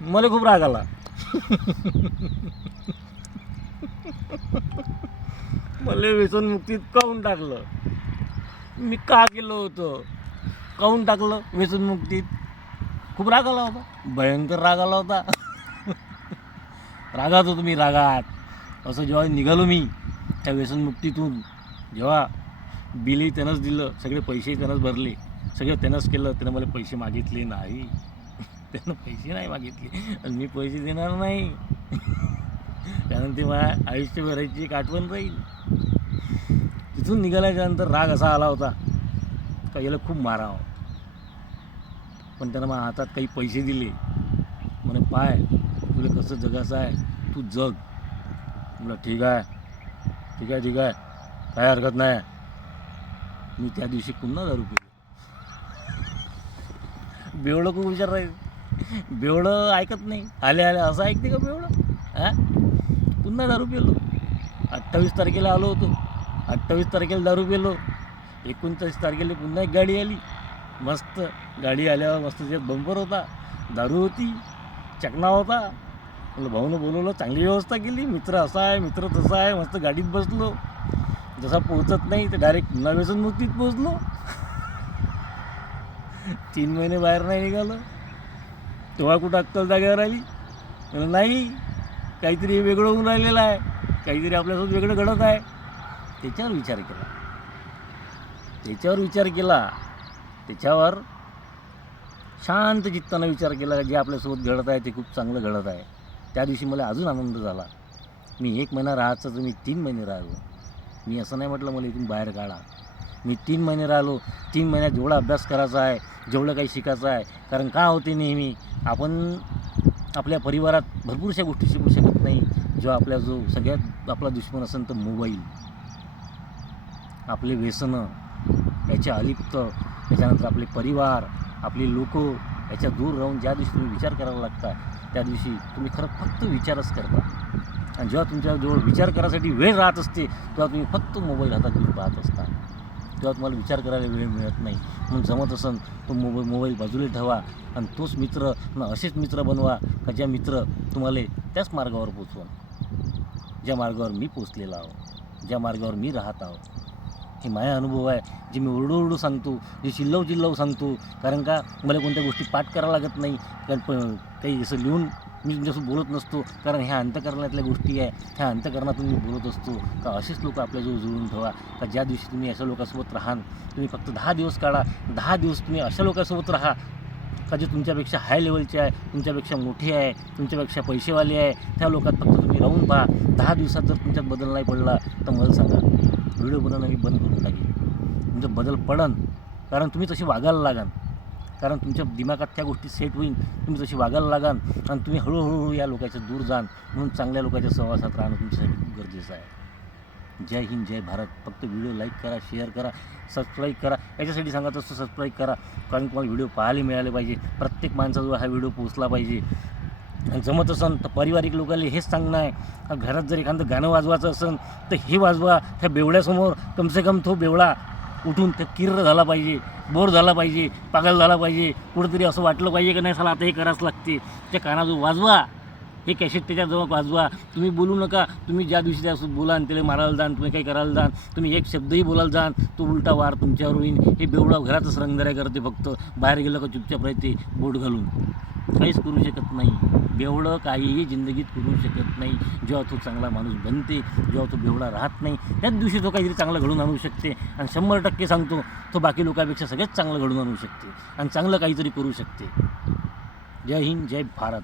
मला खूप राग आला. मला व्यसनमुक्तीत काऊन टाकलं? मी का केलं होतं? काऊन टाकलं व्यसनमुक्तीत खूप राग आला होता. भयंकर राग आला होता. रागात होतो मी रागात. असं जेव्हा निघालो मी त्या व्यसनमुक्तीतून जेव्हा बिलही त्यानंच दिलं सगळे पैसेही त्यानंच भरले. सगळं त्यानंच केलं त्यानं मला पैसे मागितले नाही. त्यानं पैसे नाही मागितले. आणि मी पैसे देणार नाही. कारण ते माझ्या आयुष्यभराची एक आठवण राहील. तिथून निघाल्याच्यानंतर राग असा आला होता का याला खूप मारावं. पण त्यानं मला हातात काही पैसे दिले. म्हणे पाय तुला कसं जगायचं आहे? तू जग. म्हटलं ठीक आहे. ठीक आहे ठीक आहे. काय हरकत नाही. मी त्या दिवशी पुन्हा दारू पिलो बेवडं खूप विचार राहील. बेवडं ऐकत नाही. आले आले असं ऐकते का बेवडं? हां? पुन्हा दारू पेलो. अठ्ठावीस तारखेला आलो होतो. अठ्ठावीस तारखेला दारू पेलो. एकोणचाळीस तारखेला पुन्हा एक गाडी आली. मस्त. गाडी आल्यावर मस्त त्याच्यात बंपर होता. दारू होती. चकना होता. म्हणलं भाऊनं बोलवलं चांगली व्यवस्था केली. मित्र असा आहे मित्र तसा आहे. मस्त गाडीत बसलो. जसा पोहोचत नाही तर डायरेक्ट पुन्हा व्यसनमुक्तीत पोहोचलो. तीन महिने बाहेर नाही निघालं. तेव्हा कुठं अक्कल जागेवर आली नाही काहीतरी वेगळं होऊन राहिलेलं आहे. काहीतरी आपल्यासोबत वेगळं घडत आहे. त्याच्यावर विचार केला. त्याच्यावर विचार केला त्याच्यावर शांत चित्तानं विचार केला जे आपल्यासोबत घडत आहे ते खूप चांगलं घडत आहे. त्या दिवशी मला अजून आनंद झाला. मी एक महिना राहायचं तर मी तीन महिने राहिलो. मी असं नाही म्हटलं मला इथून बाहेर काढा. मी तीन महिने राहिलो. तीन महिन्यात जेवढा अभ्यास करायचा आहे जेवढं काही शिकायचं आहे कारण का होते नेहमी? आपण आपल्या परिवारात भरपूरशा गोष्टी शिकू शकत नाही जेव्हा आपल्या जो सगळ्यात आपला दुश्मन असेल तर मोबाईल. आपले व्यसनं याच्या अलिप्त त्याच्यानंतर आपले परिवार आपले लोक याच्या दूर राहून ज्या दिवशी तुम्ही विचार करायला लागता त्या दिवशी तुम्ही खरं फक्त विचारच करता. आणि जेव्हा तुमच्याजवळ विचार करायसाठी वेळ राहत असते तेव्हा तुम्ही फक्त मोबाईल हातात घेऊन पाहत असता. तेव्हा तुम्हाला विचार करायला वेळ मिळत नाही म्हणून जमत असन तो मोबाईल मोबाईल बाजूला ठेवा आणि तोच मित्र असेच मित्र बनवा का ज्या मित्र तुम्हाला त्याच मार्गावर पोचवा. ज्या मार्गावर मी पोचलेला आहो ज्या मार्गावर मी राहत आहो. हे माझा अनुभव आहे जे मी ओरडू ओरडू सांगतो जे चिल्लव चिल्लव सांगतो. कारण का मला कोणत्या गोष्टी पाठ करावं लागत नाही कारण पण काही असं लिहून मी तुमच्यासोबत बोलत नसतो कारण ह्या अंतकरणातल्या गोष्टी आहे ह्या अंतकरणातून मी बोलत असतो. का असेच लोक आपल्याजवळ जुळून ठेवा का ज्या दिवशी तुम्ही अशा लोकांसोबत राहाल तुम्ही फक्त दहा दिवस काढा दहा दिवस तुम्ही अशा लोकांसोबत राहा का जे तुमच्यापेक्षा हाय लेवलचे आहे तुमच्यापेक्षा मोठे आहे तुमच्यापेक्षा पैसेवाले आहे त्या लोकात फक्त तुम्ही राहून पहा. दहा दिवसात जर तुमच्यात बदल नाही पडला तर मला सांगा व्हिडिओ बनवणं मी बंद करून टाकेन. तुमचा बदल पडन कारण तुम्ही तशी वागायला लागाल. कारण तुमच्या दिमागात त्या गोष्टी सेट होईल. तुम्ही तशी वागायला लागाल आणि तुम्ही हळूहळू या लोकांच्या दूर जाल म्हणून चांगल्या लोकांच्या सहवासात राहणं तुमच्यासाठी खूप गरजेचं आहे. जय हिंद जय भारत. फक्त व्हिडिओ लाईक करा शेअर करा सबस्क्राईब करा. याच्यासाठी सांगत असतो सबस्क्राईब करा. कारण तुम्हाला व्हिडिओ पाहायला मिळाले पाहिजे. प्रत्येक माणसाजवळ हा व्हिडिओ पोचला पाहिजे. जमत असन तर पारिवारिक लोकांना हेच सांगणं आहे. घरात जर एखादं गाणं वाजवायचं असेल तर हे वाजवा. त्या बेवड्यासमोर कमसे कम तो बेवडा उठून ते किर्र झाला पाहिजे बोर झाला पाहिजे पागल झाला पाहिजे कुठंतरी असं वाटलं पाहिजे की नाही साला आता हे करावंच लागते. त्या कानाजवळ वाजवा. हे कॅशेट त्याच्याजवळ वाजवा. तुम्ही बोलू नका. तुम्ही ज्या दिवशी त्या बोलान त्याला मारायला जाण तुम्ही काही करायला जाण तुम्ही एक शब्दही बोलायला जाण तो उलटा वार तुमच्यावर होईल. हे बेवडा घरातच रंगदाऱ्या करते फक्त. बाहेर गेलं का चुपचाप राहते बोट घालून. काहीच करू शकत नाही. बेवडं काहीही जिंदगीत करू शकत नाही. जेव्हा तो चांगला माणूस बनते जेव्हा तो बेवडा राहत नाही त्याच दिवशी तो काहीतरी चांगलं घडून आणू शकते. आणि शंभर टक्के सांगतो तो बाकी लोकांपेक्षा सगळ्यात चांगलं घडून आणू शकते. आणि चांगलं काहीतरी करू शकते. जय हिंद जय भारत.